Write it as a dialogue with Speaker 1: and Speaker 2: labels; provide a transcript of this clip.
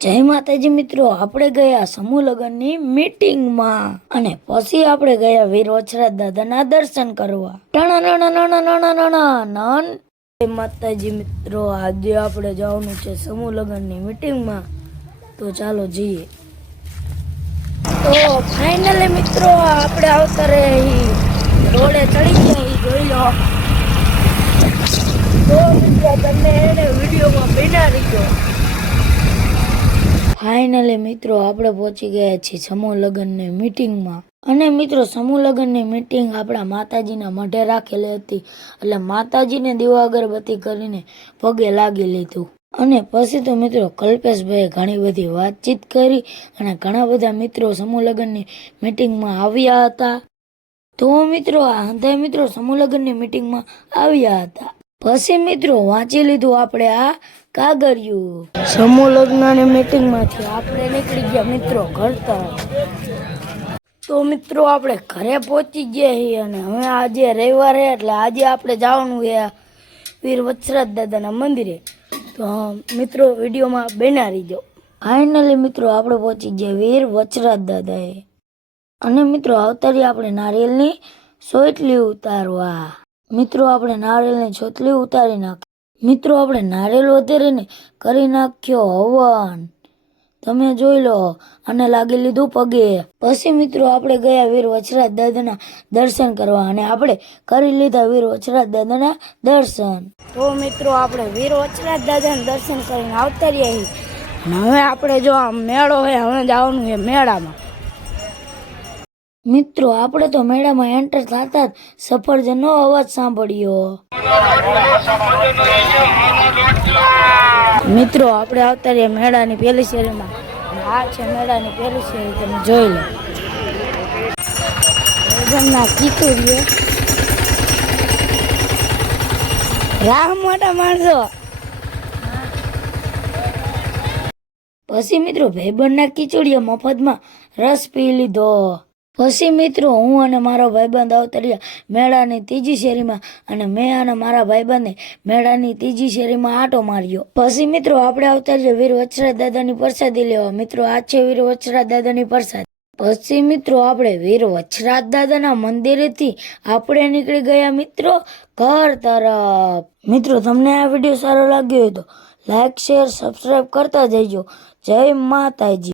Speaker 1: જય માતાજી મિત્રો, આપણે ગયા સમૂહ લગ્નની મીટિંગમાં અને પછી આપણે ગયા વીર વછરા દાદાના દર્શન કરવા. માતાજી મિત્રો, આજે આપણે જવાનું છે સમૂહ લગ્નની મીટિંગમાં તો ચાલો જઈએ. તો ફાઇનલી મિત્રો, આપણે આવતા રહે રોડે ચડી ગયા જોઈ લો. તો મિત્રો તમે એને વિડીયોમાં બેના રહીજો ફાઇનલી મિત્રો, આપણે પહોંચી ગયા છીએ સમૂહ લગ્નની મીટિંગમાં અને મિત્રો, સમૂહ લગ્નની મીટિંગ આપણા માતાજીના મઢે રાખેલી હતી. એટલે માતાજીને દીવા અગરબત્તી કરીને પગે લાગી લીધું. અને પછી તો મિત્રો, કલ્પેશભાઈએ ઘણી બધી વાતચીત કરી અને ઘણા બધા મિત્રો સમૂહ લગ્નની મીટિંગમાં આવ્યા હતા. તો મિત્રો, આ હંધાય મિત્રો, સમૂહ લગ્નની મીટિંગમાં આવ્યા હતા. પછી મિત્રો વાંચી લીધું આપણે આ કાગળિયું. સમૂહ લગ્નની મીટિંગમાંથી આપણે નીકળી ગયા મિત્રો ઘર તરફ. તો મિત્રો આપણે ઘરે પહોંચી ગયા છીએ અને હવે આજે રવિવારે એટલે આજે આપણે જવાનું છે વીર વત્સરાજ દાદાના મંદિરે. તો મિત્રો વિડીયોમાં બેના રહીજો. ફાઇનલી મિત્રો આપણે પહોંચી ગયા વીર વચરાજ દાદાએ. અને મિત્રો આવતારી આપણે નારિયેલની સોટલી ઉતારવા. મિત્રો, આપણે નારિયેલની છોતલી ઉતારી નાખી. મિત્રો, આપણે નારિયેલ વધારીને કરી નાખ્યો હવન. તમે જોઈ લો અને લાગી લીધું પગે. પછી મિત્રો, આપણે ગયા વીર વચરાજ દાદાના દર્શન કરવા અને આપણે કરી લીધા વીર વચરાજ દાદાના દર્શન. તો મિત્રો, આપણે વીર વચરાજ દાદાના દર્શન કરીને આવતા રહ્યા હવે આપણે જો આ મેળો હોય હવે જવાનું છે મેળામાં. મિત્રો, આપણે તો મેળામાં એન્ટર થતા જ સફરજનનો અવાજ સાંભળ્યો. મિત્રો, આપણે આવતા રહ્યા મેળાની પહેલી શેરીમાં. આ છે મેળાની પહેલી શેરી, તમે જોઈ લો. વજનના કીતુરીએ રાહ મોટા માણસો. પછી મિત્રો ભાઈબંધના કીચડીએ મફતમાં રસ પી લીધો. પછી મિત્રો, હું અને મારો ભાઈબંધ અવતર્યા મેળાની ત્રીજી શેરીમાં અને મેં અને મારા ભાઈબંધે મેળાની ત્રીજી શેરીમાં આટો માર્યો. પછી મિત્રો, આપણે અવતર્યા વીર વચરા દાદાની પ્રસાદી લેવા. મિત્રો, આ છે વીર વચરા દાદાની પ્રસાદ. પછી મિત્રો, આપણે વીર વચરાજ દાદાના મંદિરેથી આપણે નીકળી ગયા મિત્રો, ઘર તરફ. મિત્રો, તમને આ વીડિયો સારો લાગ્યો હોય તો લાઈક શેર સબસ્ક્રાઈબ કરતા જઈજો. જય માતાજી.